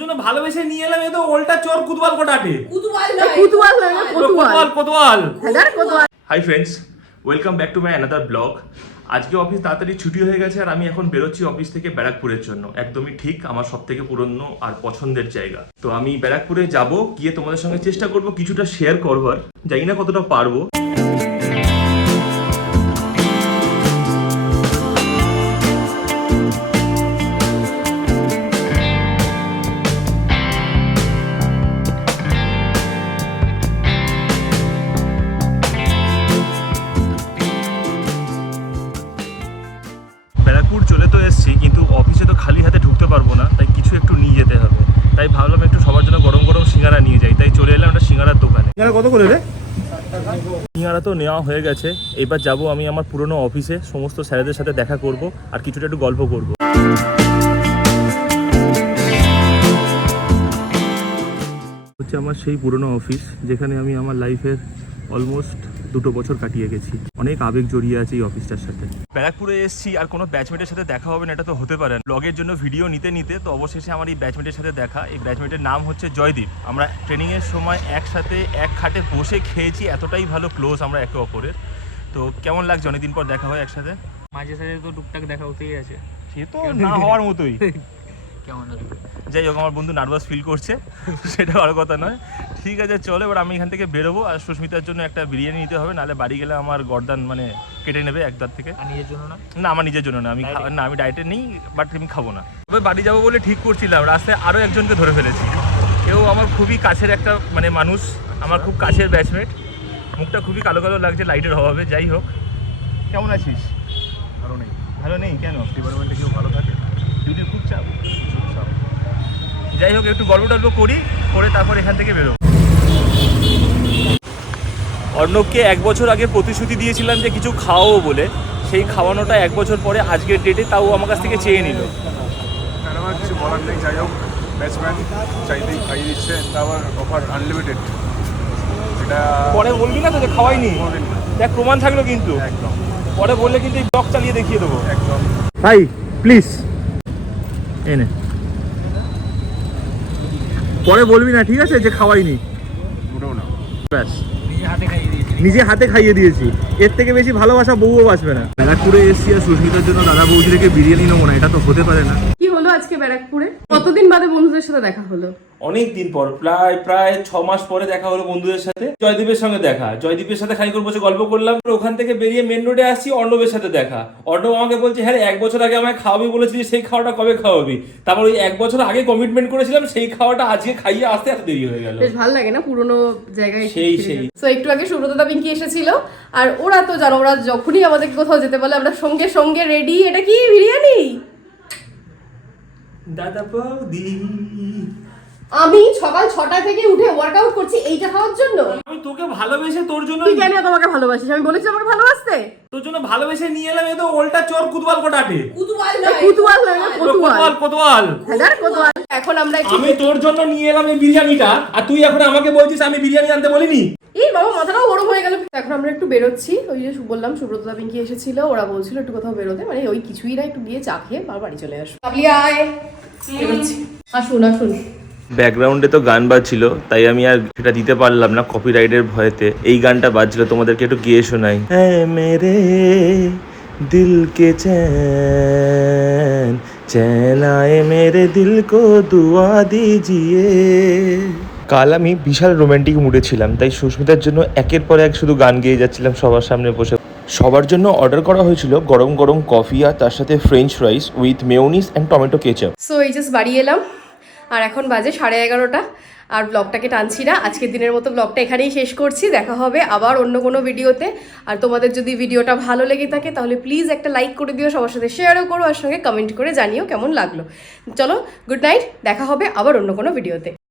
জন্য ভালোবেসে নিয়ে এলাম, এ তো ওল্টা চোর কুতওয়াল কোটাটে। কোতোয়াল। Hi friends, welcome back to my another blog. আজকে অফিস তাড়াতাড়ি ছুটি হয়ে গেছে আর আমি এখন বেরোচ্ছি অফিস থেকে ব্যারাকপুরের জন্য। একদমই ঠিক, আমার সব থেকে পুরনো আর পছন্দের জায়গা। তো আমি ব্যারাকপুরে যাব, গিয়ে তোমাদের সঙ্গে চেষ্টা করব কিছুটা শেয়ার করবার, জানি না কতটা পারবো। ব্যারাকপুর চলে তো এসেছি, কিন্তু অফিসে তো খালি হাতে ঢুকতে পারবো না, তাই কিছু একটু নিয়ে যেতে হবে। তাই ভাবলাম একটু সবার জন্য গরম গরম সিঙ্গারা নিয়ে যাই, তাই চলে এলাম একটা সিঙ্গারার দোকানে। সিঙ্গারা কত করে রে? সিঙ্গারা তো নেওয়া হয়ে গেছে, এবার যাব আমি আমার পুরনো অফিসে, সমস্ত স্যারেদের সাথে দেখা করব আর কিছুটা একটু গল্প করব। হচ্ছে আমার সেই পুরনো অফিস, যেখানে আমি আমার লাইফের অলমোস্ট 2 বছর কাটিয়ে গেছি। অনেক আবেগ জড়িয়ে আছে এই অফিসটার সাথে। ব্যারাকপুরে এসেছি আর কোনো ব্যাচমেটের সাথে দেখা হবে না, এটা তো হতে পারে না। ব্লগের জন্য ভিডিও নিতে নিতে তো অবশেষে আমার এই ব্যাচমেটের সাথে দেখা। এই ব্যাচমেটের নাম হচ্ছে জয়দীপ। আমরা ট্রেনিংয়ের সময় একসাথে এক খাটে বসে খেয়েছি, এতটাই ভালো ক্লোজ আমরা একে অপরের। তো কেমন লাগছে অনেকদিন পর দেখা হয় একসাথে? মাঝে সাথে তো টুকটাক দেখা হতেই আছে, সে তো না হওয়ার মতোই। কেমন লাগে? যাই হোক, আমার বন্ধু নার্ভাস ফিল করছে, সেটা আর কথা নয়। ঠিক আছে, চলো এবার আমি এখান থেকে বেরোবো। আর সুস্মিতার জন্য একটা বিরিয়ানি নিতে হবে, নাহলে বাড়ি গেলে আমার গর্দান মানে কেটে নেবে একদার থেকে। আর নিজের জন্য না? না, আমার নিজের জন্য না, আমি ডায়েটে নেই, বাট আমি খাবো না। তবে বাড়ি যাবো বলে ঠিক করছিলাম, রাস্তায় আরও একজনকে ধরে ফেলেছি। কেউ আমার খুবই কাছের একটা মানে মানুষ, আমার খুব কাছের ব্যাচমেট। মুখটা খুবই কালো কালো লাগছে লাইটের অভাবে। যাই হোক, কেমন আছিস? ভালো নেই। ভালো নেই কেন? ডিপার্টমেন্টে কেউ ভালো থাকে? ডিউটির খুব চাপ। যাই হোক, একটু গল্প টল্প করি, করে তারপর এখান থেকে বেরো। অর্ণবকে 1 বছর আগে প্রতিশ্রুতি দিয়েছিলাম যে কিছু খাওয়াবো বলে, সেই খাওয়ানোটা 1 বছর পরে আজকের ডেটে তাও আমার কাছ থেকে চেয়ে নিল। আমার কিছু বলার নেই। যাই হোক, ব্যাটসম্যান চাইতেই খাইয়ে দিচ্ছে, তারপর অফার আনলিমিটেড। এটা পরে বলবি না তো যে খাওয়াইনি, কোনোদিন না। দেখ প্রমাণ থাকলো কিন্তু। একদম পরে বললে কিন্তু এই ব্লগ চালিয়ে দেখিয়ে দেবো। একদম। ভাই প্লিজ এনে, পরে বলবি না, ঠিক আছে, যে খাওয়াইনি। মোটেও না। ব্যাস, নিজে হাতে খাইয়ে দিয়েছি। নিজে হাতে খাইয়ে দিয়েছি, এর থেকে বেশি ভালোবাসা বউও বাঁচবে না। ব্যারাকপুরে এসেছি আর সুস্মিতার জন্য দাদা বৌদি থেকে বিরিয়ানি নেবো না, এটা তো হতে পারে না। কি হলো আজকে ব্যারাকপুরে? কতদিন বাদে বন্ধুদের সাথে দেখা হলো? অনেক দিন পর, প্রায় 6 মাস পরে দেখা হলো বন্ধুদের সাথে। জয়দীপের সঙ্গে দেখা, জয়দীপের সাথে খানিকক্ষণ বসে গল্প করলাম। ওখান থেকে বেরিয়ে মেন রোডে আসছি, অর্ণবের সাথে দেখা। অর্ণব আমাকে বলছে, হ্যাঁ 1 বছর আগে আমায় খাওয়াবি বলেছিলি, সেই খাওয়াটা কবে খাওয়াবি? তারপর ওই 1 বছর আগে কমিটমেন্ট করেছিলাম, সেই খাওয়াটা আজকে খাইয়ে আসতে এত দেরি হয়ে গেল। বেশ ভালো লাগে না পুরনো জায়গায়? সেই তো একটু আগে সুব্রতদা পিঙ্কি এসেছিল, আর ওরা তো জানো, ওরা যখনই আমাদেরকে কোথাও যেতে বলে আমরা সঙ্গে সঙ্গে রেডি। এটা কি বিরিয়ানি? দাদা বৌদি, আমি সকাল 6টা থেকে উঠে ওয়ার্কআউট করছি এইটা খাওয়ার জন্য। আমি তোকে ভালোবেসে তোর জন্য, তুই কেন তোমাকে ভালোবাসিস? আমি বলেছি আমাকে ভালোবাসতে। তোর জন্য ভালোবেসে নিয়ে এলাম, এ তো ওল্টা চোর কুতওয়াল কোটাটে। কুতওয়াল নয়, কোতোয়াল। কোতওয়াল। হ্যাঁ কোতোয়াল। এখন আমরা আমি তোর জন্য নিয়ে এলাম এই বিরিয়ানিটা, আর তুই এখন আমাকে বলছিস আমি বিরিয়ানি আনতে বলিনি? এই বাবা, মাথাটাও গরম হয়ে গেল। এখন আমরা একটু বেরোচ্ছি, ওই যে বললাম সুব্রতদা পিঙ্কি এসেছিল, ওরা বলছিল একটু কোথাও বেরোতে, মানে ওই কিছুই না, একটু গিয়ে চা খেয়ে বাড়ি চলে আসবো। আসুন আসুন। ব্যাকগ্রাউন্ডে তো গান বাজছিল, তাই আমি আর সেটা দিতে পারলাম না কপিরাইটের ভয়েতে। এই গানটা বাজছিল, তোমাদেরকে একটু গিয়ে শোনাই। হ্যাঁ মেরে দিল কে চैन चैन आए मेरे दिल को दुआ दीजिए। কাল আমি বিশাল রোমান্টিক মুডে ছিলাম, তাই সুস্মিতার জন্য একের পর এক শুধু গান গেয়ে যাচ্ছিলাম সবার সামনে বসে। সবার জন্য অর্ডার করা হয়েছিল গরম গরম কফি আর তার সাথে French fries with mayonnaise and tomato ketchup. So এই জাস্ট বাড়ি এলাম, আর এখন বাজে 11:30। আর ব্লগটাকে টানছি না, আজকের দিনের মতো ব্লগটা এখানেই শেষ করছি। দেখা হবে আবার অন্য কোনো ভিডিওতে। আর তোমাদের যদি ভিডিওটা ভালো লেগে থাকে তাহলে প্লিজ একটা লাইক করে দিও, সবার সাথে শেয়ারও করো, আর সঙ্গে কমেন্ট করে জানিও কেমন লাগলো। চলো, গুড নাইট, দেখা হবে আবার অন্য কোনো ভিডিওতে।